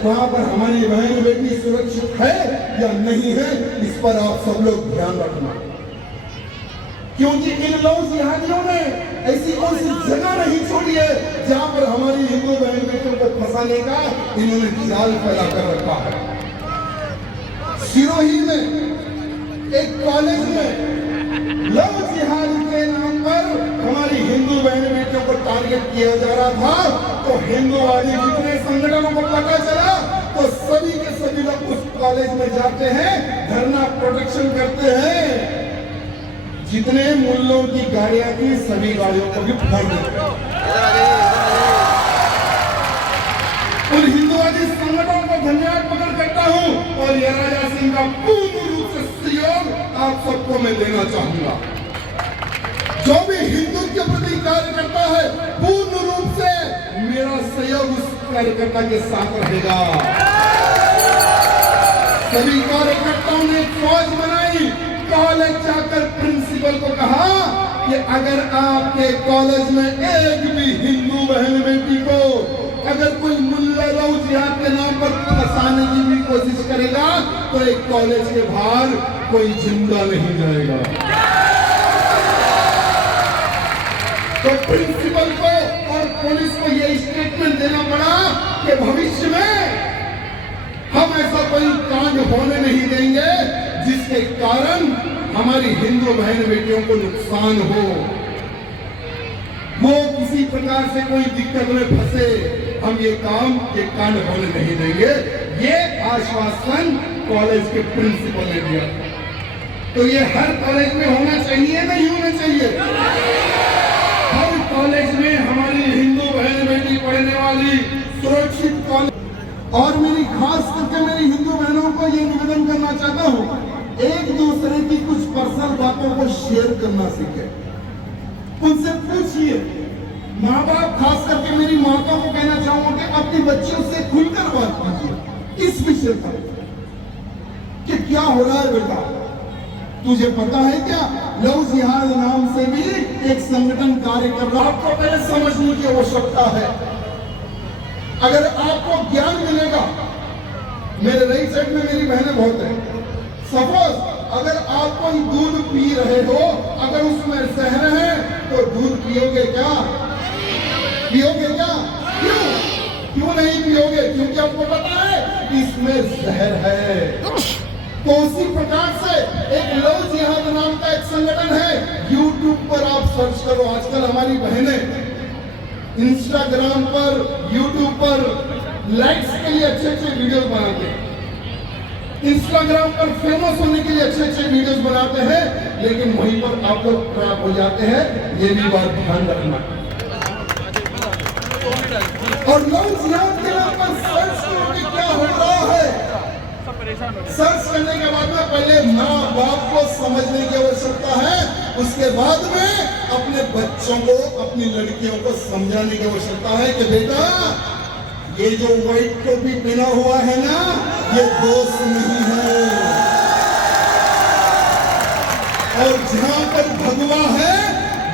वहां पर हमारी बहन बेटी सुरक्षित है या नहीं है, इस पर आप सब लोग ध्यान रखना। क्योंकि इन लव जिहादियों ने ऐसी कौन सी जगह नहीं छोड़ी है जहां पर हमारी हिंदू बहन बेटियों को फंसाने का इन्होंने जाल फैलाकर रखा है। सिरोही में एक कॉलेज में लव जिहाद के नाम पर हमारी हिंदू बहन बेटियों को टारगेट किया जा रहा था, तो हिंदूवादी जितने संगठनों को पता चला तो सभी के सभी लोग उस कॉलेज में जाते हैं, धरना प्रोटेक्शन करते हैं। जितने मुल्लों की गाड़ियां थी सभी गाड़ियों को भी फोड़ देते हैं। उन हिंदूवादी संगठनों को धन्यवाद प्रकट करता हूं और ये राजा सिंह का पूर्ण रूप से सहयोग आप सबको मैं देना चाहूंगा। जो भी हिंदू के प्रति कार्य करता है पूर्ण रूप से मेरा सहयोग उस कार्यकर्ता के साथ रहेगा। सभी कार्यकर्ताओं ने फौज बनाई, कॉलेज जाकर प्रिंसिपल को कहा कि अगर आपके कॉलेज में एक भी हिंदू बहन बेटी को अगर कोई मुल्ला लव जिहाद के नाम पर फंसाने की भी कोशिश करेगा तो एक कॉलेज के बाहर कोई जिंदा नहीं जाएगा। तो प्रिंसिपल को और पुलिस को यह स्टेटमेंट देना पड़ा कि भविष्य में हम ऐसा कोई कांड होने नहीं देंगे जिसके कारण हमारी हिंदू बहन बेटियों को नुकसान हो, वो किसी प्रकार से कोई दिक्कत में फंसे, हम ये कांड होने नहीं देंगे। ये आश्वासन कॉलेज के प्रिंसिपल ने दिया। तो ये हर कॉलेज में होना चाहिए नहीं होना चाहिए? हर कॉलेज में हमारी हिंदू बहन बेटी पढ़ने वाली सुरक्षित कॉलेज। और मेरी खास करके मेरी हिंदू बहनों को ये निवेदन करना चाहता हूँ, एक दूसरे की कुछ पर्सनल बातों को शेयर करना सीखे। उनसे पूछिए, माँ बाप खास करके मेरी माताओं को कहना चाहूंगा कि अपनी बच्चियों से खुलकर बात कीजिए इस विषय पर कि क्या हो रहा है बेटा, तुझे पता है क्या लव जिहाद नाम से भी एक संगठन कार्य कर रहा है। आपको पहले समझने की आवश्यकता है। अगर आपको ज्ञान मिलेगा, मेरे राइट साइड में मेरी बहनें बहुत हैं, सपोज अगर आप कोई दूध पी रहे हो, अगर उसमें जहर है तो दूध पियोगे क्या? पियोगे क्या? क्यों नहीं पियोगे? क्योंकि आपको पता है इसमें जहर है। तो उसी प्रकार से एक लव जिहाद नाम का एक संगठन है, यूट्यूब पर आप सर्च करो। आजकल हमारी बहनें इंस्टाग्राम पर, यूट्यूब पर लाइक्स के लिए अच्छे अच्छे वीडियोस बनाते हैं, इंस्टाग्राम पर फेमस होने के लिए अच्छे अच्छे वीडियोस बनाते हैं, लेकिन वहीं पर आप लोग ट्रैप हो जाते हैं। ये भी बात ध्यान रखना। और लव जिहाद के नाम पर सर्च करो कि क्या हो रहा है। सर्च करने के बाद में पहले माँ बाप को समझने की आवश्यकता है, उसके बाद में अपने बच्चों को, अपनी लड़कियों को समझाने की आवश्यकता है कि बेटा ये जो व्हाइट टोपी पहना हुआ है ना, ये दोस्त नहीं है, और जहां पर भगवा है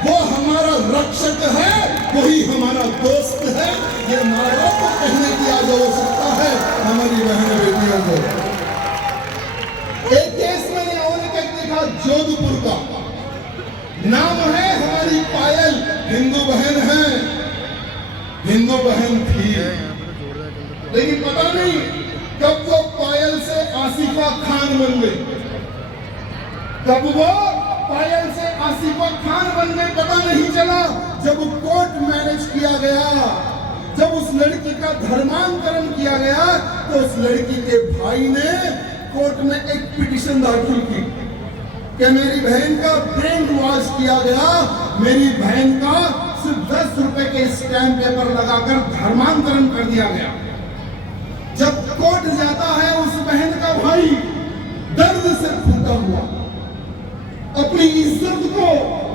वो हमारा रक्षक है, वही हमारा दोस्त है। ये माँ बाप को कहने की आज आवश्यकता है हमारी बहन बेटियों को। एक केस मैंने और देखा जोधपुर का, नाम है हमारी पायल, हिंदू बहन है, हिंदू बहन थी, लेकिन पता नहीं कब वो पायल से आसिफा खान बन गई, कब वो पायल से आसिफा खान बन गई पता नहीं चला। जब कोर्ट मैरिज किया गया, जब उस लड़की का धर्मांतरण किया गया, तो उस लड़की के भाई ने कोर्ट में एक पिटीशन दाखिल की कि मेरी बहन का ब्रेन वॉश किया गया, मेरी बहन का सिर्फ 10 रुपए के स्टैम्प पेपर लगाकर धर्मांतरण कर दिया गया। जब कोर्ट जाता है, उस बहन का भाई दर्द से फूटा हुआ, अपनी इज्जत को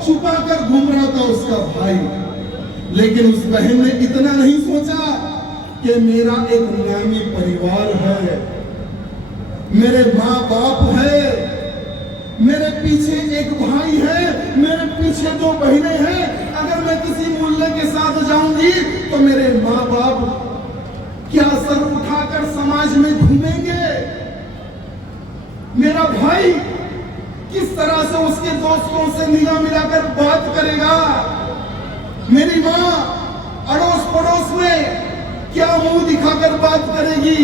छुपाकर घूम रहा था उसका भाई, लेकिन उस बहन ने इतना नहीं सोचा कि मेरा एक नामी परिवार है, मेरे माँ बाप है, मेरे पीछे एक भाई है, मेरे पीछे 2 बहनें हैं। अगर मैं किसी मुल्ले के साथ जाऊंगी तो मेरे माँ बाप क्या सर उठाकर समाज में घूमेंगे, मेरा भाई किस तरह से उसके दोस्तों से निगाह मिलाकर बात करेगा, मेरी माँ अड़ोस पड़ोस में क्या मुंह दिखाकर बात करेगी,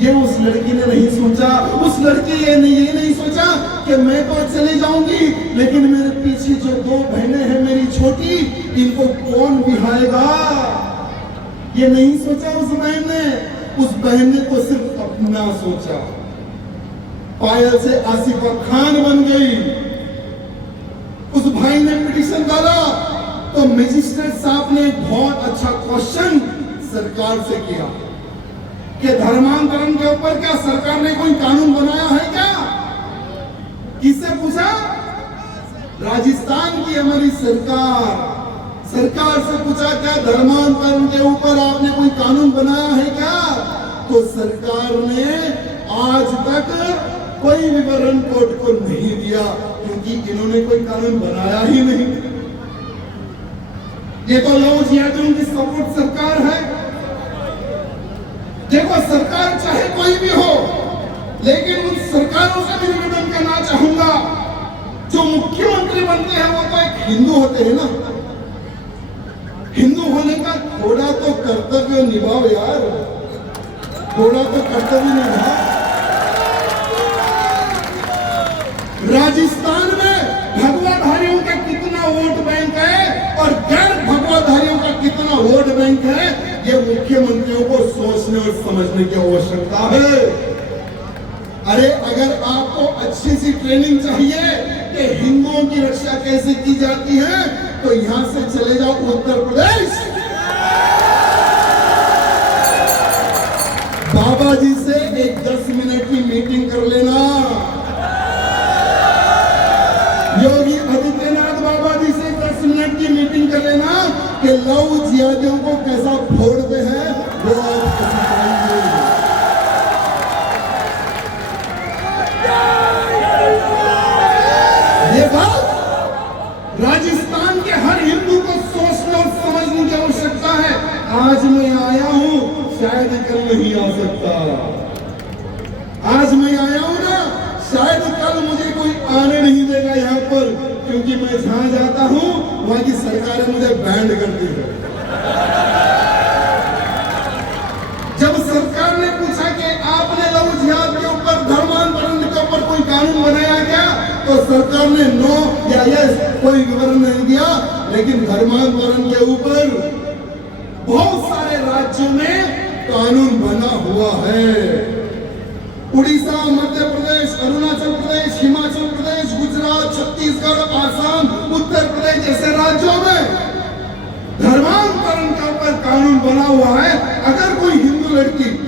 ये उस लड़की ने नहीं सोचा। उस लड़की ये नहीं सोचा कि मैं तो चली जाऊंगी, लेकिन मेरे पीछे जो दो बहनें हैं मेरी छोटी, इनको कौन बिहाएगा, ये नहीं सोचा उस बहन ने। उस बहन ने तो सिर्फ अपना सोचा। पायल से आसिफा खान बन गई। उस भाई ने पिटीशन डाला तो मजिस्ट्रेट साहब ने बहुत अच्छा क्वेश्चन सरकार से किया कि धर्मांतरण के ऊपर क्या सरकार ने कोई कानून बनाया है क्या? किससे पूछा? राजस्थान की हमारी सरकार से पूछा क्या धर्मांतरण के ऊपर आपने कोई कानून बनाया है क्या? तो सरकार ने आज तक कोई विवरण कोर्ट को नहीं दिया, क्योंकि इन्होंने कोई कानून बनाया ही नहीं। ये तो लव जिहादियों की सपोर्ट सरकार है। देखो, सरकार चाहे कोई भी हो, लेकिन उन सरकारों से भी निवेदन करना चाहूंगा, जो मुख्यमंत्री बनते हैं वो तो एक हिंदू होते हैं ना। हिंदू होने का थोड़ा तो कर्तव्य निभाओ यार, थोड़ा तो कर्तव्य निभाओ। राजस्थान में भगवाधारियों का कितना वोट बैंक है और गैर भगवाधारियों का कितना वोट बैंक है, ये मुख्यमंत्रियों को सोचने और समझने की आवश्यकता है। अरे अगर आपको अच्छी सी ट्रेनिंग चाहिए कि हिंदुओं की रक्षा कैसे की जाती है, तो यहां से चले जाओ उत्तर प्रदेश, बाबा जी से एक 10 मिनट की मीटिंग कर लेना। योगी आदित्यनाथ बाबा जी से 10 मिनट की मीटिंग कर लेना कि लव जिहादियों को कैसा फोड़ते हैं वो आप सिखाएंगे। ये बात राजस्थान के हर हिंदू को सोचने और समझने की आवश्यकता है। आज मैं आया हूं, शायद कल नहीं आ सकता। आज मैं आया हूं ना, शायद कल मुझे कोई आने नहीं देगा यहाँ पर, क्योंकि मैं जहां जाता हूं वहां की सरकारें मुझे बैंड करती है। जब सरकार ने पूछा कि आपने लव जिहाद के ऊपर, धर्मांतरण के ऊपर कोई कानून बनाया क्या, तो सरकार ने नो या यस कोई विवरण नहीं दिया। लेकिन धर्मांतरण के ऊपर बहुत सारे राज्यों में कानून बना हुआ है। उड़ीसा, मध्य प्रदेश, अरुणाचल प्रदेश, हिमाचल प्रदेश, गुजरात, छत्तीसगढ़, आसाम, उत्तर प्रदेश जैसे राज्यों में धर्मांतरण के ऊपर कानून बना हुआ है। अगर कोई हिंदू लड़की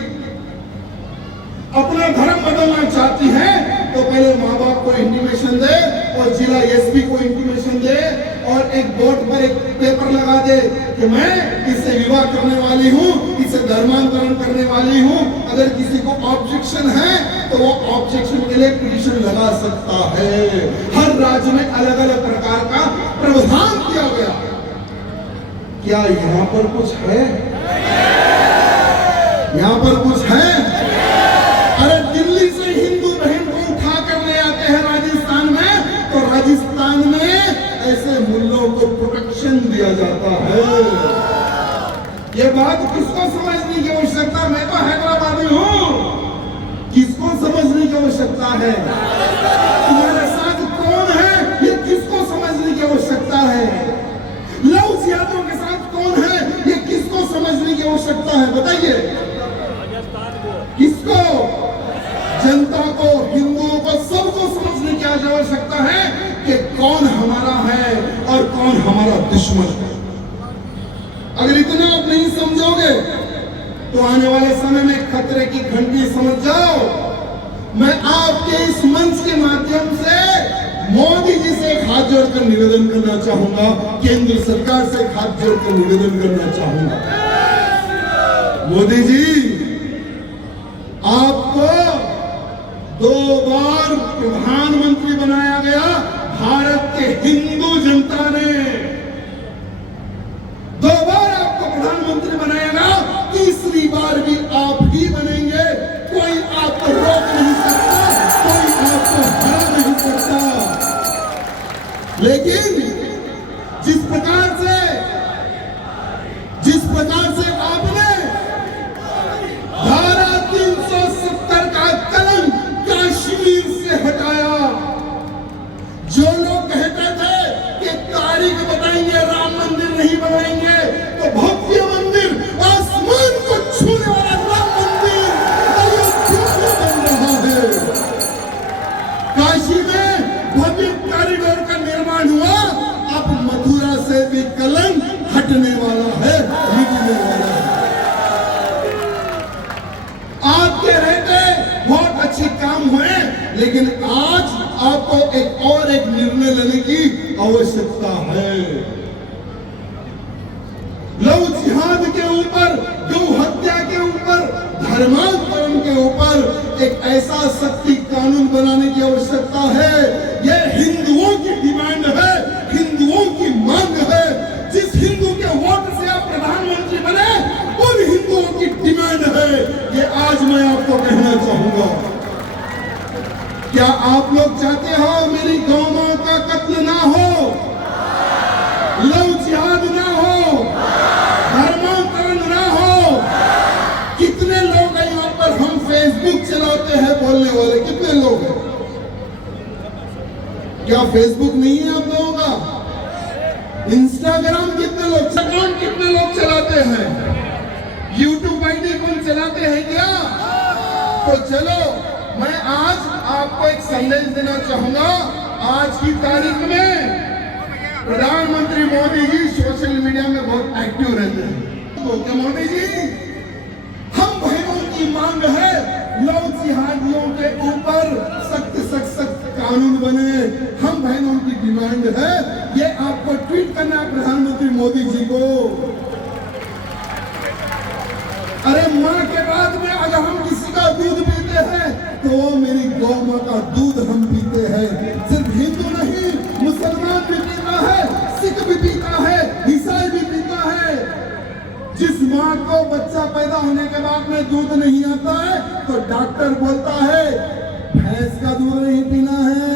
अपना धर्म बदलना चाहती है तो पहले माँ बाप को इंटीमेशन दे और जिला एसपी को इंटीमेशन दे और एक बोर्ड पर एक पेपर लगा दे कि मैं इससे विवाह करने वाली हूँ, इसे धर्मांतरण करने वाली हूँ। अगर किसी को ऑब्जेक्शन है तो वो ऑब्जेक्शन के लिए पिटीशन लगा सकता है। हर राज्य में अलग अलग प्रकार का प्रावधान किया गया। क्या यहाँ पर कुछ है? यहाँ पर कुछ है? अरे दिल्ली से हिंदू बहन को उठा कर ले आते हैं राजस्थान में, तो राजस्थान में ऐसे मुल्लों को प्रोटेक्शन दिया जाता है। ये बात किसको समझने की आवश्यकता? मैं तो हैदराबादी हूँ, किसको समझने की आवश्यकता है? तुम्हारे साथ कौन है ये किसको समझने की आवश्यकता है? लव जिहादियों के साथ कौन है ये किसको समझने की आवश्यकता है? बताइए किसको? जनता को, हिंदुओं को, सबको समझने की आवश्यकता है कि कौन हमारा है और कौन हमारा दुश्मन है। अगर इतना आप नहीं समझोगे तो आने वाले समय में खतरे की घंटी समझ जाओ। मैं आपके इस मंच के माध्यम से मोदी जी से एक हाथ जोड़कर निवेदन करना चाहूंगा, केंद्र सरकार से एक हाथ जोड़कर निवेदन करना चाहूंगा। मोदी जी, आपको 2 बार प्रधानमंत्री बनाया गया भारत के हिंदू जनता ने। 2 बार आपको प्रधानमंत्री बनाया गया, तीसरी बार भी आप ही बनेंगे। अच्छे काम हुए, लेकिन आज आपको एक निर्णय लेने की आवश्यकता है। लव जिहाद के ऊपर, गौ हत्या के ऊपर, धर्मांतरण के ऊपर एक ऐसा सख्ती कानून बनाने की आवश्यकता है। यह हिंदुओं की डिमांड है, हिंदुओं की मांग है। जिस हिंदू के वोट से आप प्रधानमंत्री बने, उन हिंदुओं की डिमांड है। ये आज मैं आपको कहना चाहूंगा। क्या आप लोग चाहते हो मेरी गौ मां का कत्ल ना हो, लव जिहाद ना हो, धर्मांतरण ना हो? कितने लोग हैं यहाँ पर? हम फेसबुक चलाते हैं बोलने वाले कितने लोग हैं? क्या फेसबुक नहीं है आप लोगों का? इंस्टाग्राम कितने लोग, अकाउंट कितने लोग चलाते हैं? यूट्यूब आईडी कौन चलाते हैं क्या? तो चलो मैं आज आपको एक संदेश देना चाहूंगा। आज की तारीख में प्रधानमंत्री मोदी जी सोशल मीडिया में बहुत एक्टिव रहते हैं। तो क्या मोदी जी, हम बहनों की मांग है लव जिहादियों के ऊपर सख्त कानून बने। हम बहनों की डिमांड है, ये आपको ट्वीट करना है प्रधानमंत्री मोदी जी को। अरे माँ के बाद में अगर हम किसी का दूध पीते हैं तो वो मेरी गौ माँ का दूध हम पीते हैं। सिर्फ हिंदू नहीं, मुसलमान भी पीता है, सिख भी पीता है, ईसाई भी पीता है। जिस माँ को बच्चा पैदा होने के बाद में दूध नहीं आता है तो डॉक्टर बोलता है भैंस का दूध नहीं पीना है,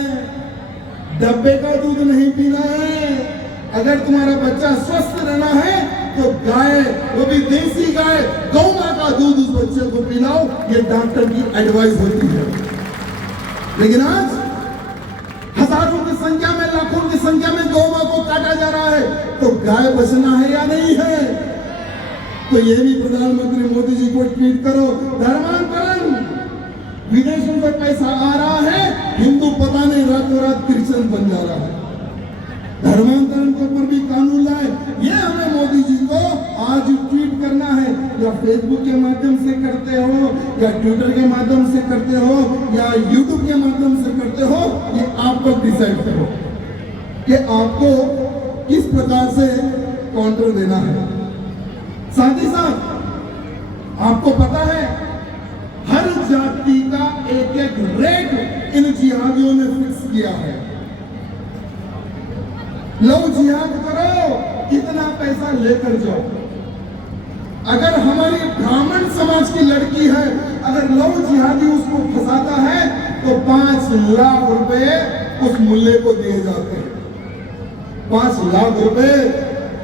डब्बे का दूध नहीं पीना है। अगर तुम्हारा बच्चा स्वस्थ रहना है तो गाय, वो भी देसी गाय, गौ माँ का दूध उस बच्चे को पिलाओ, ये डॉक्टर की एडवाइस होती है। लेकिन आज हजारों की संख्या में, लाखों की संख्या में गौ माँ को काटा जा रहा है, तो गाय बचना है या नहीं है? तो ये भी प्रधानमंत्री मोदी जी को ट्वीट करो। धर्मांतरण, विदेशों से पैसा आ रहा है, हिंदू पता नहीं रातों रात क्रिश्चियन बन जा रहा है। धर्मांतरण के ऊपर भी कानून लाए। ये हमें मोदी जी को आज ट्वीट करना है, या फेसबुक के माध्यम से करते हो, या ट्विटर के माध्यम से करते हो, या यूट्यूब के माध्यम से करते हो, ये आप लोग डिसाइड करो कि आपको किस प्रकार से काउंटर देना है। साथ ही साथ आपको पता है हर जाति का एक रेट इन जिहादियों ने फिक्स किया है। लव जिहाद करो, कितना पैसा लेकर जाओ। अगर हमारी ब्राह्मण समाज की लड़की है, अगर लव जिहादी उसको फंसाता है तो 5 लाख रुपए उस मुल्ले को दिए जाते हैं। 5 लाख रुपए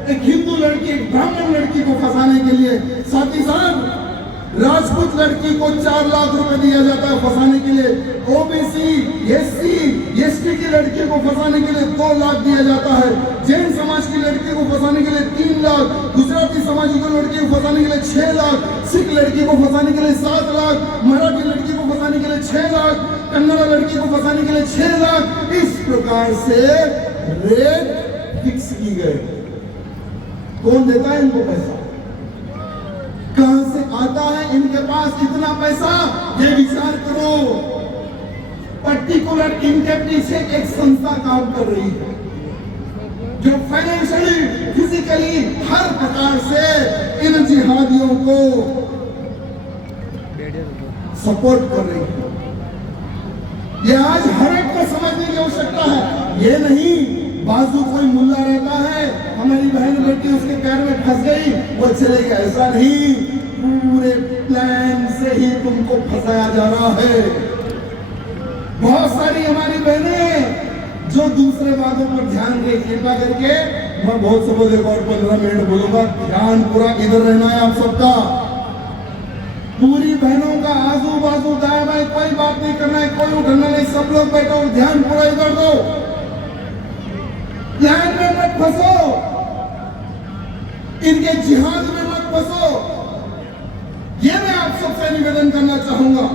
एक हिंदू लड़की, एक ब्राह्मण लड़की को फंसाने के लिए। साथ ही साथ राजपूत लड़की को 4 लाख रुपए दिया जाता है फंसाने के लिए। ओबीसी, एससी, एसटी की लड़की को फंसाने के लिए 2 लाख दिया जाता है। जैन समाज की लड़की को फंसाने के लिए 3 लाख, गुजराती समाज की लड़की को फंसाने के लिए 6 लाख, सिख लड़की को फंसाने के लिए 7 लाख, मराठी लड़की को फंसाने के लिए 6 लाख, कन्नड़ा लड़की को फंसाने के लिए 6 लाख। इस प्रकार से रेट फिक्स की गई। कौन देता है इनको पैसा? कहां से आता है इनके पास इतना पैसा? ये विचार करो। पर्टिकुलर इनके पीछे एक संस्था काम कर रही है जो फाइनेंशियली, फिजिकली हर प्रकार से इन जिहादियों को सपोर्ट कर रही है। ये आज हर एक को समझने की आवश्यकता है। ये नहीं बाजू कोई मुल्ला रहता है, हमारी बहन बेटी उसके पैर में फंस गई, वो चलेगा, ऐसा नहीं। पूरे प्लान से ही तुमको फंसाया जा रहा है। बहुत सारी हमारी बहनें जो दूसरे बातों पर ध्यान दे, कृपा करके मैं बहुत सब एक और 15 मिनट बोलूंगा, ध्यान पूरा इधर रहना है आप सबका। पूरी बहनों का आजू बाजू दाएं बाएं कोई बात नहीं करना है, कोई उठना नहीं, सब लोग बैठो, ध्यान पूरा इधर दो। प्लान में मत फंसो, इनके जिहाद में मत फंसो। ये मैं आप सबसे निवेदन करना चाहूंगा।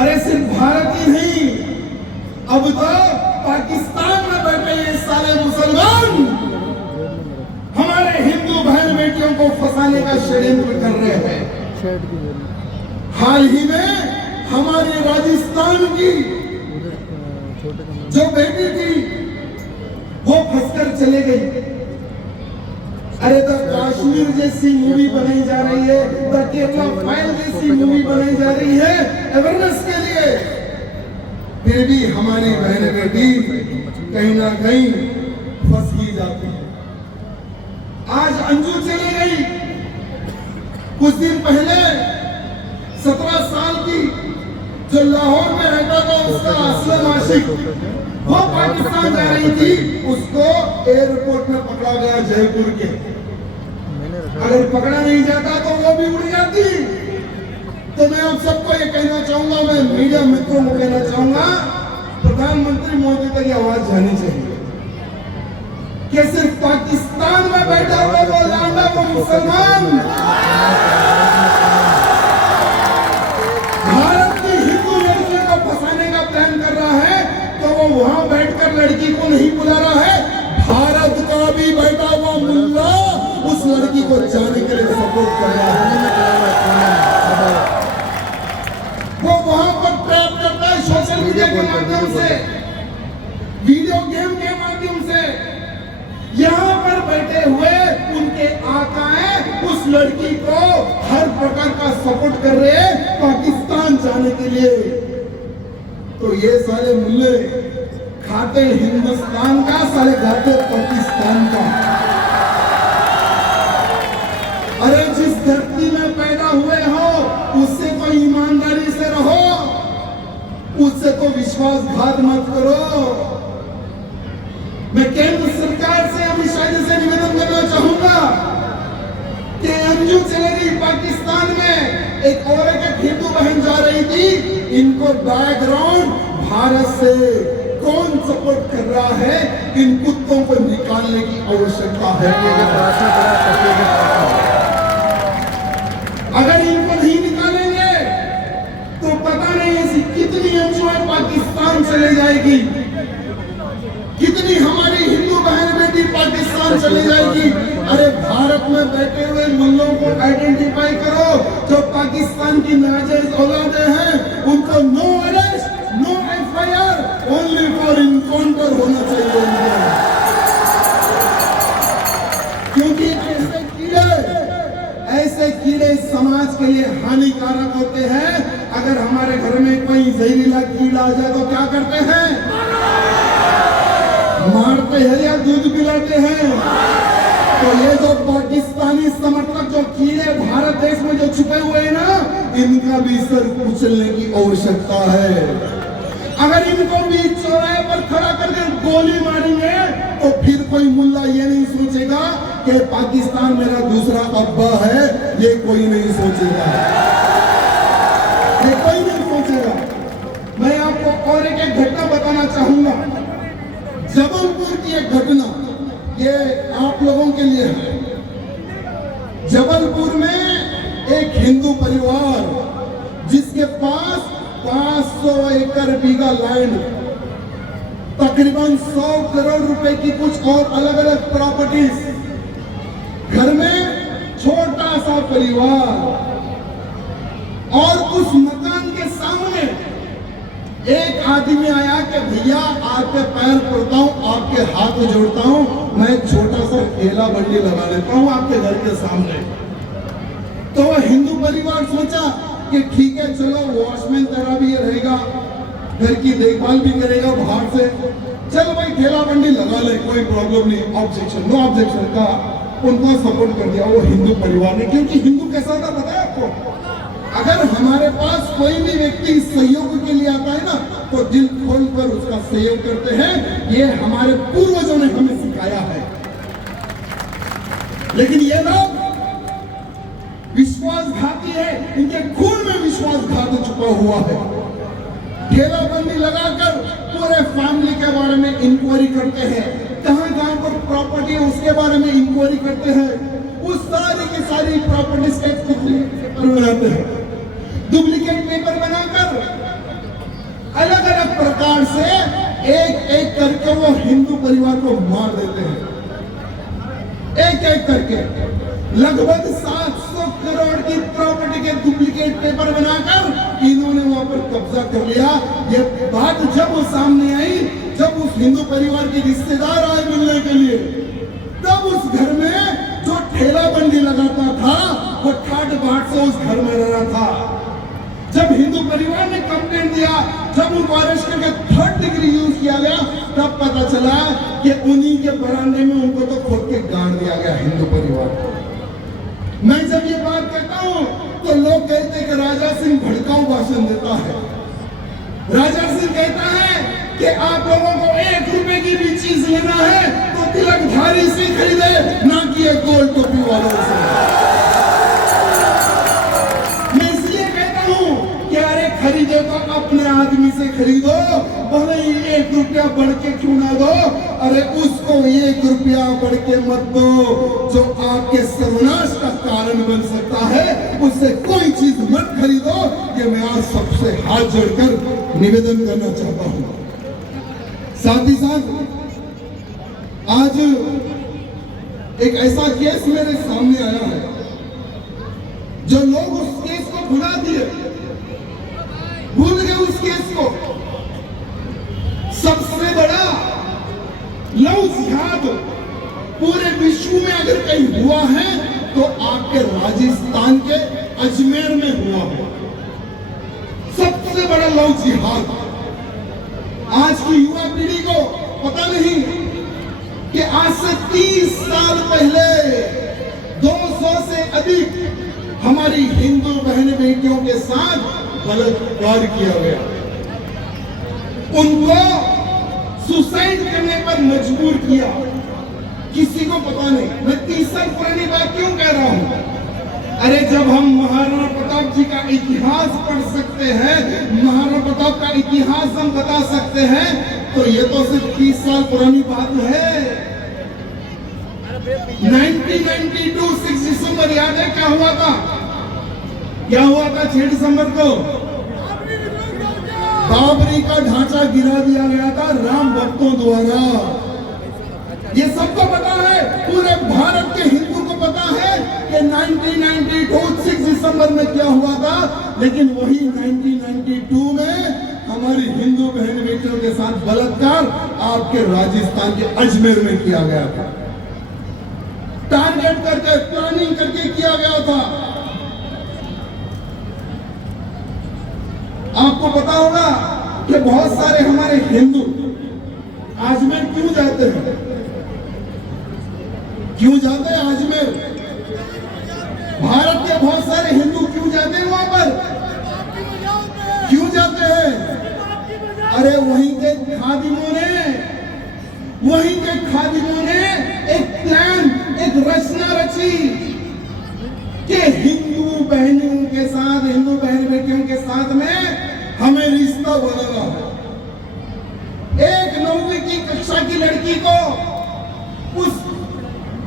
अरे सिर्फ भारत ही नहीं, अब तो पाकिस्तान में बैठे ये सारे मुसलमान हमारे हिंदू बहन बेटियों को फंसाने का षड्यंत्र कर रहे हैं। हाल ही में हमारे राजस्थान की जो बेटी थी वो फंसकर चले गई। अरे द कश्मीर जैसी मूवी बनाई जा रही है, द केरला फाइल जैसी मूवी बनाई जा रही है अवेयरनेस के लिए, फिर भी हमारी बहन बेटी कहीं ना कहीं फंस ही जाती है। आज अंजू चली गई, कुछ दिन पहले 17 साल की जो लाहौर में रहता था उसका असलम आशिक, वो पाकिस्तान जा रही थी, उसको एयरपोर्ट में पकड़ा गया जयपुर के। अगर पकड़ा नहीं जाता तो वो भी उड़ जाती। तो मैं आप सबको ये कहना चाहूंगा, मैं मीडिया मित्रों को कहना चाहूंगा, प्रधानमंत्री मोदी तक ये आवाज जानी चाहिए कि सिर्फ पाकिस्तान में बैठा हुआ वो लांडा, वो मुसलमान भारत की हिंदू लड़की को फंसाने का प्लान कर रहा है, तो वो वहां बैठकर लड़की को नहीं बुला रहा है, भारत का भी बैठा हुआ मुल्ला उस लड़की को जाने के लिए सपोर्ट कर रहा है। वो वहां पर ट्रैप करता है सोशल मीडिया के माध्यम से, वीडियो गेम के माध्यम से। यहाँ पर बैठे हुए उनके आकाएं उस लड़की को हर प्रकार का सपोर्ट कर रहे हैं पाकिस्तान जाने के लिए। तो ये साले मुल्ले खाते हिंदुस्तान का, साले खाते पाकिस्तान का। अरे जिस धरती में पैदा हुए हो उससे तो ईमानदारी से रहो, उससे तो विश्वासघात मत करो। मैं केंद्र सरकार से, अमित शाह जी से निवेदन करना चाहूंगा कि अंजू चलेगी पाकिस्तान में, एक और एक हिंदू बहन जा रही थी, इनको बैकग्राउंड भारत से कौन सपोर्ट कर रहा है, इन कुत्तों को निकालने की आवश्यकता है। अगर इनको नहीं निकालेंगे तो पता नहीं ऐसी कितनी अंजुएं पाकिस्तान चले जाएगी, कितनी हमारी हिंदू बहन बेटी पाकिस्तान चली जाएगी। अरे भारत में बैठे हुए मुल्लों को आइडेंटिफाई करो, जो पाकिस्तान की नाजायज औलादे हैं, उनको no arrest, no FIR, only for encounter होना चाहिए उनको। क्योंकि ऐसे कीड़े समाज के लिए हानिकारक होते हैं। अगर हमारे घर में कोई जहरीला कीड़ा आ जाए तो क्या करते हैं? मारते हैं या दूध पिलाते हैं। तो ये जो पाकिस्तानी समर्थक जो कीड़े भारत देश में जो छुपे हुए हैं ना, इनका भी सर कुचलने की आवश्यकता है। अगर इनको भी चौराहे पर खड़ा करके गोली मारेंगे तो फिर कोई मुल्ला ये नहीं सोचेगा कि पाकिस्तान मेरा दूसरा अब्बा है, ये कोई नहीं सोचेगा, ये कोई नहीं सोचेगा। मैं आपको और एक घटना बताना चाहूंगा, जबलपुर की एक घटना, ये आप लोगों के लिए है। जबलपुर में एक हिंदू परिवार जिसके पास 500 एकड़ बीघा लैंड, तकरीबन 100 करोड़ रुपए की कुछ और अलग अलग प्रॉपर्टीज, घर में छोटा सा परिवार, और उस मकान के सामने एक आदमी आया कि भैया आपके पैर पड़ता हूं, आपके हाथ जोड़ता हूं, मैं एक छोटा सा ठेला बंडी लगा लेता हूं आपके घर के सामने। तो वह हिंदू परिवार सोचा कि ठीक है, चलो वॉचमैन तरह भी ये रहेगा, घर की देखभाल भी करेगा बाहर से, चलो भाई ठेला बंडी लगा ले, कोई प्रॉब्लम नहीं, ऑब्जेक्शन, नो ऑब्जेक्शन का उनको सपोर्ट कर दिया वो हिंदू परिवार ने। क्योंकि हिंदू कैसा होता पता है आपको? अगर हमारे पास कोई भी व्यक्ति सहयोग के लिए आता है ना, तो दिल खोल कर उसका सहयोग करते हैं। ये हमारे पूर्वजों ने हमें सिखाया है। लेकिन ये लोग विश्वासघाती है, इनके खून में विश्वासघात छुपा हुआ है। घेराबंदी लगाकर पूरे फैमिली के बारे में इंक्वायरी करते हैं, कहां पर प्रॉपर्टी है उसके बारे में इंक्वायरी करते हैं, उस सारी की सारी प्रॉपर्टीज का पेपर बनाते हैं, डुप्लीकेट पेपर बनाकर अलग अलग प्रकार से एक एक करके वो हिंदू परिवार को मार देते हैं, एक एक करके। लगभग 700 करोड़ की प्रॉपर्टी के डुप्लीकेट पेपर बनाकर इन्होंने वहां पर कर लिया। ये बात जब वो सामने आई, जब उस हिंदू परिवार के रिश्तेदार आए मिलने के लिए, तब उस घर में जो ठेला बंदी लगाता था वो ठाट बाट से उस घर में रह रहा था। जब हिंदू परिवार ने कंप्लेंट दिया, जब उनको अरेस्ट करके 3rd डिग्री यूज किया गया, तब पता चला कि उन्हीं के बरामदे में उनको तो खोद के गाड़ दिया गया हिंदू परिवार को। मैं जब ये बात कहता हूं तो लोग कहते हैं कि राजा सिंह भड़काऊ भाषण देता है। राजा सिंह कहता है कि आप लोगों को 1 रुपए की भी चीज लेना है तो तिलकधारी से खरीदे, ना कि ये गोल टोपी वालों से। मैं इसलिए कहता हूं कि अरे खरीदो तो अपने आदमी से खरीदो, भले ही 1 रुपया बढ़ के क्यों ना दो, अरे उसको 1 रुपया बढ़ के मत दो जो आपके सर्वनाश का कारण बन सकता है, उससे कोई चीज मत खरीदो। ये मैं आज सबसे हाथ जोड़कर निवेदन करना चाहता हूं। साथ ही साथ आज एक ऐसा केस मेरे सामने आया है, जो लोग उस केस को भुला दिए, भूल गए उस केस को। सबसे बड़ा लव जिहाद पूरे विश्व में अगर कहीं हुआ है तो आपके राजस्थान के अजमेर में हुआ है। सबसे बड़ा लव जिहाद। आज की युवा पीढ़ी को पता नहीं कि आज से 30 साल पहले 200 से अधिक हमारी हिंदू बहन बेटियों के साथ बलात्कार किया गया, उनको सुसाइड करने पर मजबूर किया। किसी को पता नहीं। मैं 30 साल पुरानी बात क्यों कह रहा हूं? अरे जब हम महाराणा प्रताप जी का इतिहास पढ़ सकते हैं, महाराणा प्रताप का इतिहास हम बता सकते हैं, तो ये तो सिर्फ 30 साल पुरानी बात है। 1992 6 दिसंबर याद है क्या हुआ था? क्या हुआ था 6 दिसंबर को? बाबरी का ढांचा गिरा दिया गया था राम भक्तों द्वारा। ये सबको पता है, पूरे भारत के हिंदू को पता है कि 1992 6 दिसंबर में क्या हुआ था। लेकिन वही 1992 में हमारी हिंदू बहन बेटियों के साथ बलात्कार आपके राजस्थान के अजमेर में किया गया था। टारगेट करके, प्लानिंग करके किया गया था। आपको पता होगा कि बहुत सारे हमारे हिंदू अजमेर क्यों जाते हैं? क्यों जाते हैं अजमेर? भारत के बहुत सारे हिंदू क्यों जाते हैं वहां पर? क्यों जाते हैं? अरे वहीं के खादिमों ने एक प्लान, एक रचना रची कि हिंदू बहनों के साथ, हिंदू बहन बेटियों के साथ में हमें रिश्ता बनाना है। एक 9वीं की कक्षा की लड़की को उस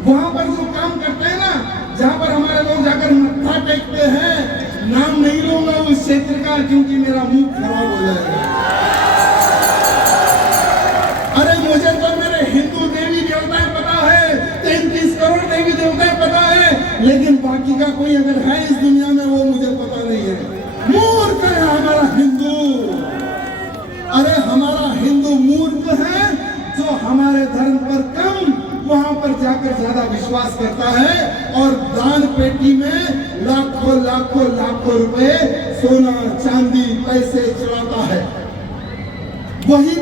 वहां पर जो काम करते हैं ना, जहां पर हमारे लोग जाकर मत्था टेकते हैं, नाम नहीं लूंगा उस क्षेत्र का क्योंकि मेरा मुंह खराब हो जाएगा। अरे मुझे तो मेरे हिंदू देवी देवताएं पता है, 33 करोड़ देवी देवताएं पता है, लेकिन बाकी का कोई अगर है इस दुनिया में वो मुझे पता नहीं है। मूर्ख है हमारा हिंदू। अरे हमारा हिंदू मूर्ख है जो हमारे धर्म पर कम, वहां पर जाकर ज्यादा विश्वास करता है और दान पेटी में लाखों लाखों लाखों रुपए सोना चांदी पैसे चढ़ाता है। वही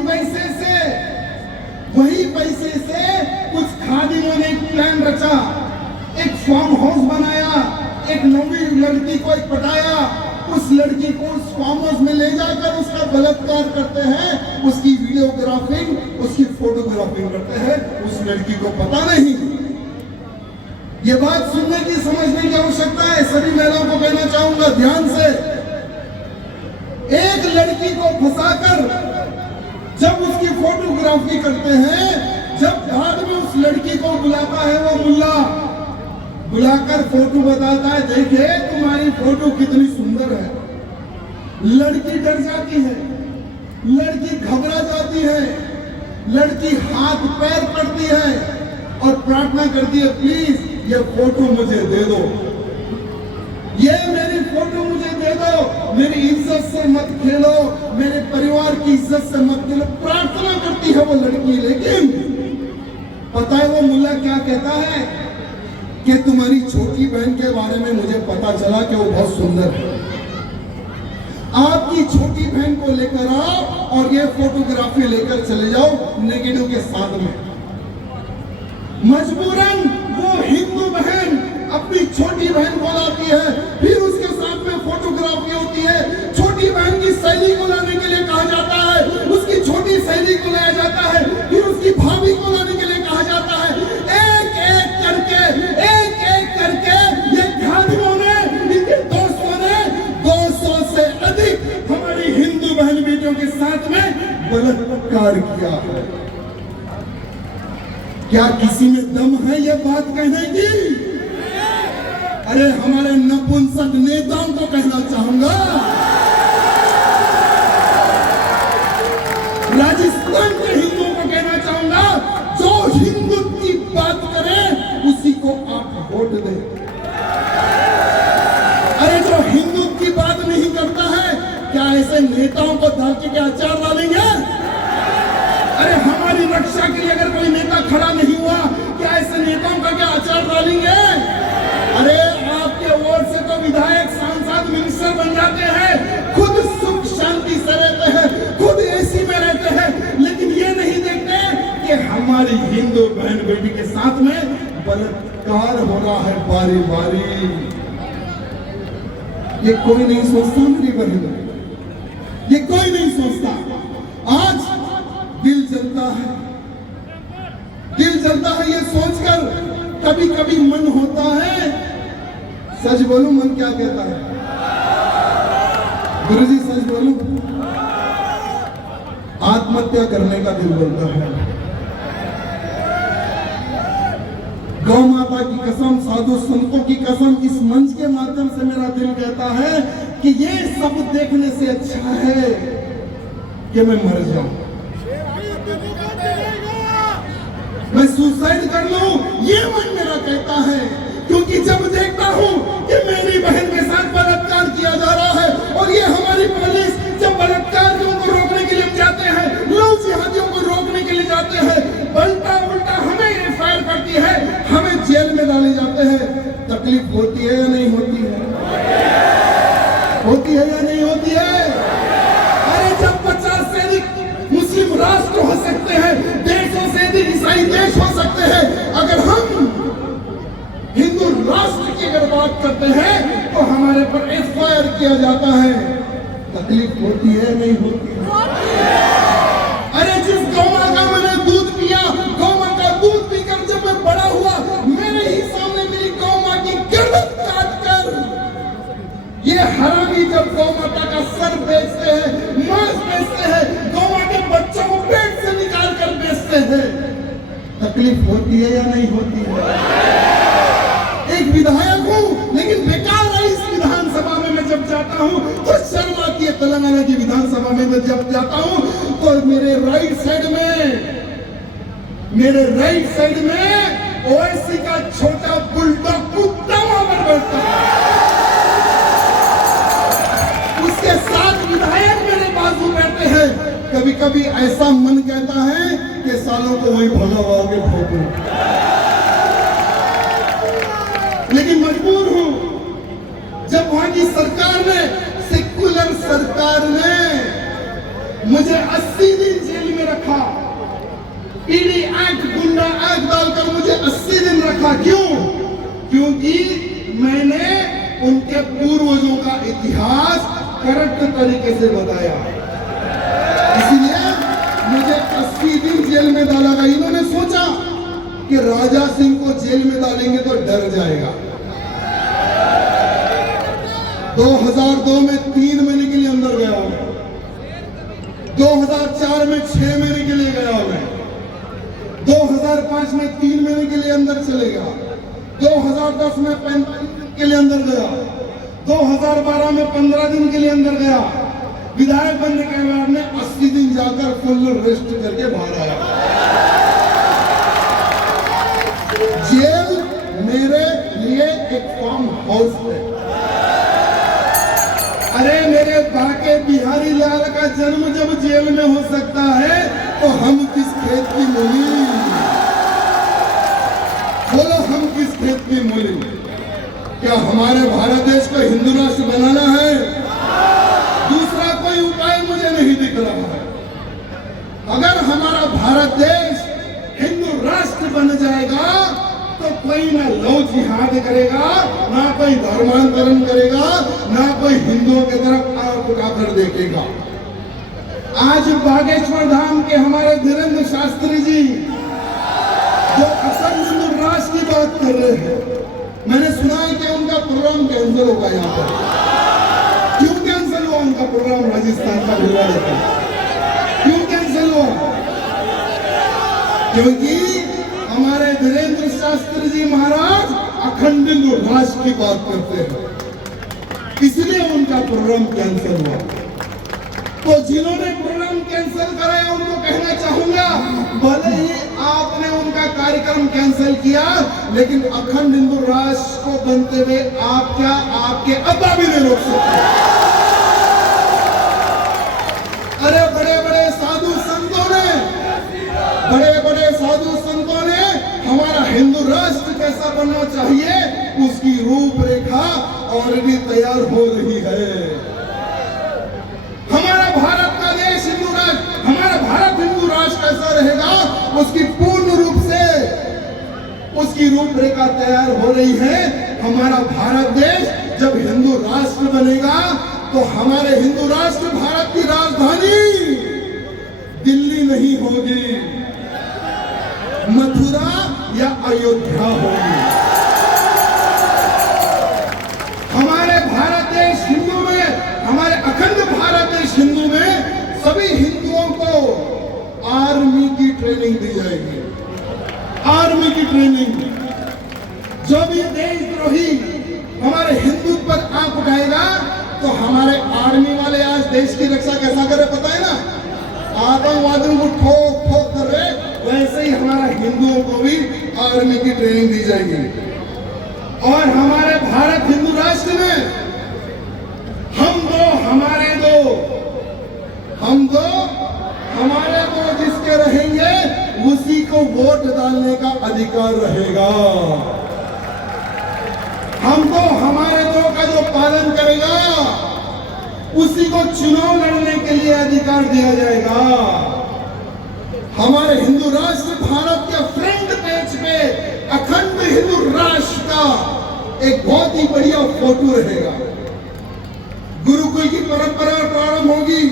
पैसे से कुछ खादिमों ने एक प्लान रचा, एक फार्म हाउस बनाया, एक 9वीं लड़की को एक पटाया, उस लड़की को उस फार्म हाउस में ले जाकर उसका बलात्कार करते हैं, उसकी वीडियोग्राफिंग, उसकी फोटोग्राफिंग करते हैं। उस लड़की को पता नहीं। ये बात सुनने की, समझने की आवश्यकता है। सभी महिलाओं को कहना चाहूंगा ध्यान से, एक लड़की को फंसाकर जब उसकी फोटोग्राफी करते हैं, जब बाद में उस लड़की को बुलाता है वो मुल्ला, बुलाकर फोटो बताता है, देखिए तुम्हारी फोटो कितनी सुंदर है। लड़की डर जाती है, लड़की घबरा जाती है, लड़की हाथ पैर पड़ती है और प्रार्थना करती है, प्लीज ये फोटो मुझे दे दो, ये मेरी फोटो मुझे दे दो। मेरी इज्जत से मत खेलो, मेरे परिवार की इज्जत से मत खेलो। प्रार्थना करती है वो लड़की, लेकिन पता है वो मुल्ला क्या कहता है कि तुम्हारी छोटी बहन के बारे में मुझे पता चला कि वो बहुत सुंदर है, आपकी छोटी बहन को लेकर आओ और ये फोटोग्राफी लेकर चले जाओ नेगेटिव के साथ में। मजबूरन वो हिंदू बहन अपनी छोटी बहन को लाती है, फिर उसके साथ में फोटोग्राफी होती है। छोटी बहन की सहेली को लाने के लिए कहा जाता है, उसकी छोटी सहेली को लाया जाता है, फिर उसकी भाभी को लाने के लिए कहा जाता है। एक एक करके ये खादिमों ने, इनके दोस्तों ने 200 से अधिक हमारी हिंदू बहन बेटियों के साथ में बलात्कार किया है। क्या किसी में दम है ये बात कहने की? अरे हमारे नपुंसक नेताओं को कहना चाहूंगा, राजस्थान के हिंदुओं को कहना चाहूंगा, जो हिंदुत्व की बात करे उसी को आप वोट दें। अरे जो हिंदुत्व की बात नहीं करता है, क्या ऐसे नेताओं को धाके के अचार डालेंगे? अरे हमारी रक्षा के लिए अगर कोई नेता खड़ा नहीं हुआ, क्या ऐसे नेताओं का क्या अचार डालेंगे? अरे आपके वोट से तो विधायक, सांसद, मिनिस्टर बन जाते हैं, खुद सुख शांति से रहते हैं, खुद एसी में रहते हैं, लेकिन ये नहीं देखते कि हमारी हिंदू बहन बेटी के साथ में बलात्कार हो रहा है बारी बारी। ये कोई नहीं सोचता मेरी बहन, ये कोई नहीं सोचता। आज दिल जलता है, दिल जलता है ये सोचकर, कभी कभी मन होता है, सच बोलूं मन क्या कहता है गुरुजी, सच बोलूं आत्महत्या करने का दिल बोलता है। गौ माता की कसम, साधु संतों की कसम, इस मंच के माध्यम से मेरा दिल कहता है कि ये सब देखने से अच्छा है कि मैं मर जाऊं, मैं सुसाइड कर लूं, ये मन मेरा कहता है। क्योंकि जब देखता हूं कि मेरी बहन के साथ बलात्कार किया जा रहा है और ये हमारी पुलिस जब बलात्कारियों को रोकने के लिए जाते हैं, लव जिहादियों को रोकने के लिए जाते हैं, उल्टा हमें एफआईआर करती है, हमें जेल में डाले जाते हैं। तकलीफ होती है या नहीं होती है? होती है या नहीं होती है? अरे जब 50 से अधिक मुस्लिम राष्ट्र हो सकते हैं, देशों से अधिक ईसाई देश हो सकते हैं, अगर हम हिंदू राष्ट्र की अगर बात करते हैं तो हमारे पर एफआईआर किया जाता है। तकलीफ होती है नहीं होती है? अरे जिस गौ मां का मैंने दूध पिया, गौ मां का दूध पीकर जब मैं बड़ा हुआ, मेरे ही सामने मेरी गौ मां की गर्दन काट कर ये हरामी जब गौ माता का सर बेचते हैं, मांस बेचते हैं, गौ मां के बच्चों को पेट से निकाल कर बेचते हैं, तकलीफ होती है या नहीं होती है? एक विधायक हूं, लेकिन बेकार है इस विधानसभा में मैं जब जाता हूं तो शर्म आती है। तेलंगाना की विधानसभा में मैं जब जाता हूं तो मेरे राइट साइड में ओवैसी का छोटा बुलडॉग कुत्ता वहां पर बैठता है, उसके साथ विधायक मेरे बाजू बैठते हैं। कभी कभी ऐसा मन कहता है कि सालों को वही भगा भाग के ठोकूं, लेकिन मजबूर हूं। जब वहां की सरकार ने, सेक्युलर सरकार ने मुझे 80 दिन जेल में रखा, ईडी एक्ट, गुंडा एक्ट डालकर मुझे 80 दिन रखा। क्यों? क्योंकि मैंने उनके पूर्वजों का इतिहास करेक्ट तरीके से बताया, इसलिए मुझे 80 दिन जेल में डाला गया। इन्होंने सोचा कि राजा सिंह को जेल में डालेंगे तो डर जाएगा। 2002 में 3 महीने के लिए अंदर गया हूं, 2004 में 6 महीने के लिए गया हूं, 2005 में 3 महीने के लिए अंदर चलेगा, 2010 में 45 दिन के लिए अंदर गया, 2012 में 15 दिन के लिए अंदर गया। विधायक बनने के बाद में 80 दिन जाकर फुल रेस्ट करके बाहर आया। जेल मेरे लिए एक फार्म हाउस है। अरे मेरे बाके बिहारी लाल का जन्म जब जेल में हो सकता है तो हम किस खेत की मूली, बोलो हम किस खेत की मूली। क्या हमारे भारत देश को हिंदू राष्ट्र बनाना है? दूसरा कोई उपाय मुझे नहीं दिख रहा है। अगर हमारा भारत देश हिंदू राष्ट्र बन जाएगा तो कोई ना लव जिहाद करेगा, ना कोई धर्मांतरण करेगा, ना कोई हिंदुओं की तरफ आंख उठाकर देखेगा। आज बागेश्वर धाम के हमारे धीरेन्द्र शास्त्री जी जो अखंड हिंदू राष्ट्र की बात कर रहे हैं, मैंने सुना है कि उनका प्रोग्राम कैंसिल होगा। यहाँ पर क्यों कैंसिल हुआ उनका प्रोग्राम? राजस्थान का भिलवाड़े का क्यों कैंसिल हुआ? क्योंकि हमारे धीरेन्द्र शास्त्री जी महाराज अखंड हिंदू राष्ट्र की बात करते हैं, इसलिए उनका प्रोग्राम कैंसिल हुआ। तो जिन्होंने प्रोग्राम कैंसिल कराया उनको कहना चाहूंगा, भले ही आपने उनका कार्यक्रम कैंसिल किया, लेकिन अखंड हिंदू राष्ट्र को बनते हुए आप क्या आपके अब्बा भी नहीं रोक सकते। अरे बड़े बड़े साधु संतों ने हमारा हिंदू राष्ट्र कैसा बनना चाहिए उसकी रूपरेखा ऑलरेडी तैयार हो रही है। हमारा भारत का देश हिंदू राष्ट्र, हमारा भारत हिंदू राष्ट्र कैसा रहेगा उसकी पूर्ण रूप से उसकी रूपरेखा तैयार हो रही है। हमारा भारत देश जब हिंदू राष्ट्र बनेगा तो हमारे हिंदू राष्ट्र भारत की राजधानी दिल्ली नहीं होगी, मथुरा या अयोध्या होगी। हमारे भारत देश हिंदू में, हमारे अखंड भारत देश हिंदू में सभी हिंदुओं को आर्मी की ट्रेनिंग दी जाएगी। आर्मी की ट्रेनिंग, जो भी देशद्रोही हमारे हिंदू पर आंख उठाएगा तो हमारे आर्मी वाले आज देश की रक्षा कैसा करे पता है ना? आतंकवादियों को ठोक ठोक कर रहे, वैसे ही हमारा हिंदुओं को भी आर्मी की ट्रेनिंग दी जाएगी। और हमारे भारत हिंदू राष्ट्र में हमारे दो जिसके रहेंगे उसी को वोट डालने का अधिकार रहेगा। हमको हमारे दो का जो पालन करेगा उसी को चुनाव लड़ने के लिए अधिकार दिया जाएगा। हमारे हिंदू राष्ट्र भारत के फ्रंट पेज पे अखंड हिंदू राष्ट्र का एक बहुत ही बढ़िया फोटो रहेगा। गुरुकुल की परंपरा प्रारंभ होगी।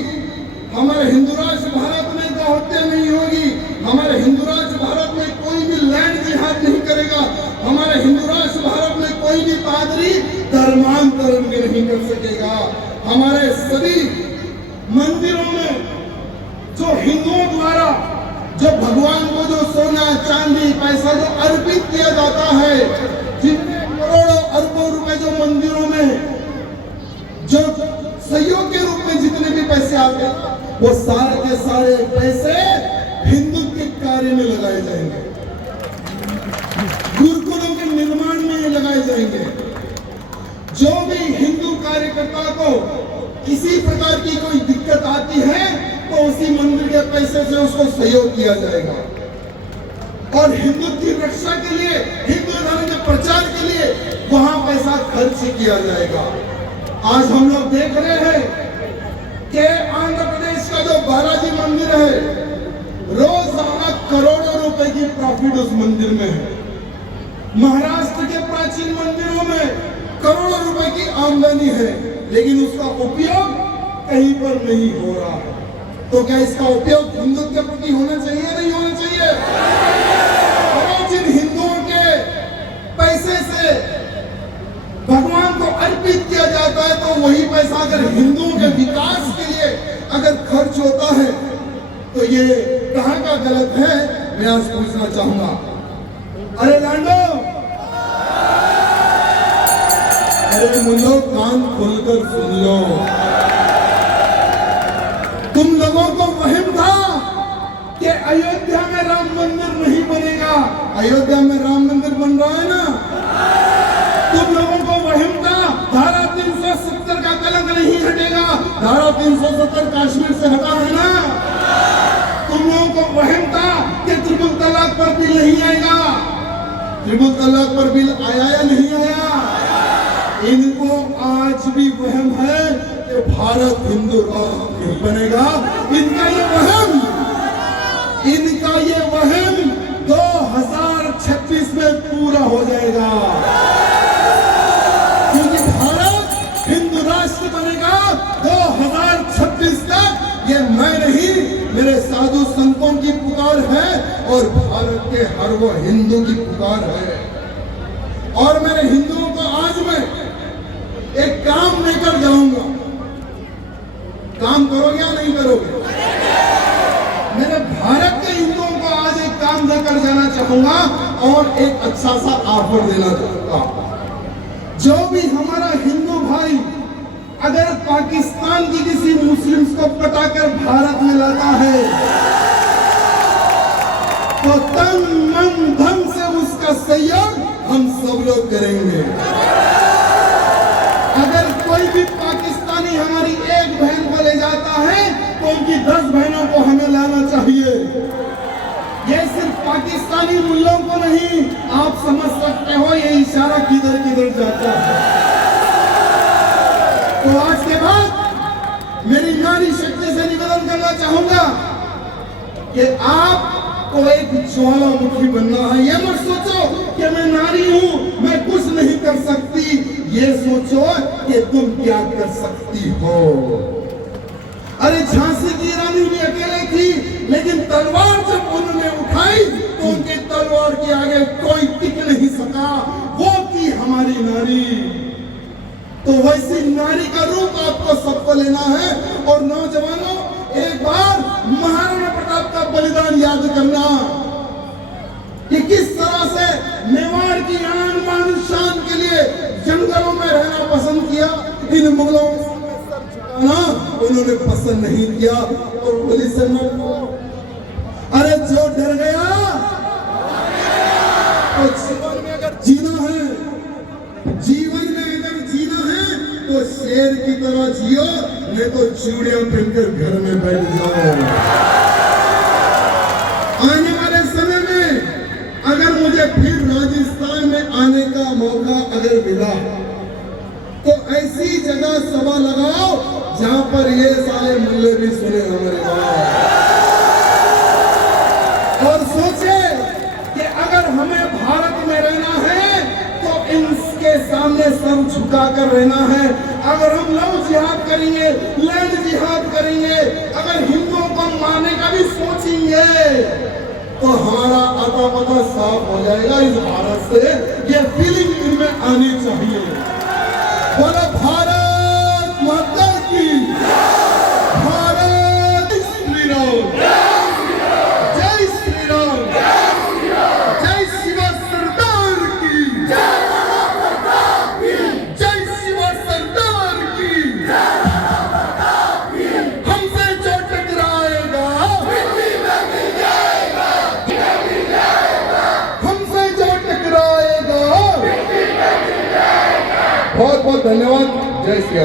हमारे हिंदू राष्ट्र भारत में तो हत्या नहीं होगी। हमारे हिंदू राष्ट्र भारत में कोई भी लैंड जिहाद नहीं करेगा। हमारे हिंदू राष्ट्र भारत में कोई भी पादरी धर्मांतरण भी नहीं कर सकेगा। हमारे सभी मंदिरों में जो हिंदुओं द्वारा जो भगवान को जो सोना चांदी पैसा जो अर्पित किया जाता है, जितने करोड़ों अरबों रुपए जो मंदिरों में जो सहयोग के रूप में जितने भी पैसे आते हैं वो सारे के सारे पैसे हिंदू के कार्य में लगाए जाएंगे, गुरुकुलों के निर्माण में लगाए जाएंगे। जो भी हिंदू कार्यकर्ता को किसी प्रकार की कोई दिक्कत आती है तो उसी मंदिर के पैसे से उसको सहयोग किया जाएगा। और हिंदू की रक्षा के लिए, हिंदू धर्म के प्रचार के लिए वहां पैसा खर्च किया जाएगा। आज हम लोग देख रहे हैं कि आंध्र प्रदेश का जो बालाजी मंदिर है, रोजाना करोड़ों रुपए की प्रॉफिट उस मंदिर में है। महाराष्ट्र के प्राचीन मंदिरों में करोड़ों रुपए की आमदनी है, लेकिन उसका उपयोग कहीं पर नहीं हो रहा है। तो क्या इसका उपयोग हिंदुत्व के प्रति होना चाहिए, नहीं होना चाहिए? जिन हिंदुओं के पैसे से भगवान को अर्पित किया जाता है तो वही पैसा अगर हिंदुओं के विकास के लिए अगर खर्च होता है तो ये कहां का गलत है, मैं आज पूछना चाहूंगा। अरे लांडो, अरे मुन्नो, कान खोलकर सुन लो। तुम लोगों को वहम था कि अयोध्या में राम मंदिर नहीं बनेगा। अयोध्या में राम मंदिर बन रहा है ना। तुम लोगों को वहम था धारा 370 का कलंक नहीं हटेगा। धारा 370 कश्मीर से हटा है ना? तुम लोगों को वहम था कि ट्रिपल तलाक पर बिल नहीं आएगा। ट्रिपल तलाक पर बिल आया या नहीं आया? इनको आज भी वहम है कि भारत हिंदू राष्ट्र नहीं बनेगा। इनका ये वहम 2026 में पूरा हो जाएगा, क्योंकि भारत हिंदू राष्ट्र बनेगा 2026 तक। ये मैं नहीं, मेरे साधु संतों की पुकार है और भारत के हर वो हिंदू की पुकार है। और मेरे हिंदुओं को आज मैं एक काम लेकर जाऊंगा। काम करोगे या नहीं करोगे? मेरे भारत के हिंदुओं को आज एक काम देकर जाना चाहूंगा और एक अच्छा सा ऑफर देना चाहूंगा। जो भी हमारा हिंदू भाई अगर पाकिस्तान की किसी मुस्लिम्स को पटाकर भारत में लाता है तो तन मन धन से उसका सहयोग हम सब लोग करेंगे। अगर कोई भी पाकिस्तानी हमारी एक बहन को ले जाता है तो उनकी 10 बहनों को हमें लाना चाहिए। ये सिर्फ पाकिस्तानी मुल्लों को नहीं, आप समझ सकते हो ये इशारा किधर किधर जाता है। तो आज के बाद मेरी नारी शक्ति से निवेदन करना चाहूंगा कि आपको एक ज्वालामुखी बनना है। ये मत सोचो कि मैं नारी हूं, मैं कुछ नहीं कर सकती। ये सोचो कि तुम क्या कर सकती हो। अरे झांसी की रानी भी अकेले थी, लेकिन तलवार जब उन्होंने उठाई तो उनके तलवार के आगे कोई टिक नहीं सका। वो थी हमारी नारी। तो वैसी नारी का रूप आपको सबको लेना है। और नौजवानों, एक बार महाराणा प्रताप का बलिदान याद करना कि किस तरह से मेवाड़ की आन बान शान के लिए जंगलों में रहना पसंद किया। इन मुगलों उन्होंने पसंद नहीं किया। और पुलिस से अरे जो डर गया तो जीवन में अगर जीना है, तो शेर की तरह जियो, नहीं तो चूड़ियां पहनकर घर में बैठ जाओ। आने वाले समय में अगर मुझे फिर राजस्थान में आने का मौका अगर मिला तो ऐसी जगह सभा लगाओ जहां पर ये सारे मुल्ले भी सुने हमारे बात और सोचे कि अगर हमें भारत में रहना है तो इनके सामने सर झुकाकर रहना है। अगर हम लव जिहाद करेंगे, लैंड जिहाद करेंगे, अगर हिंदुओं को मारने का भी सोचेंगे तो हमारा आता पता साफ हो जाएगा इस भारत से। ये फीलिंग इनमें आनी चाहिए। बोलो भारत माता की, भारत श्री राम, जय श्री राम, जय शिवा सरदार की, जय शिवा सरदार की। हमसे जो टकराएगा हमसे जो टकराएगा। बहुत बहुत धन्यवाद। जय श्री राम।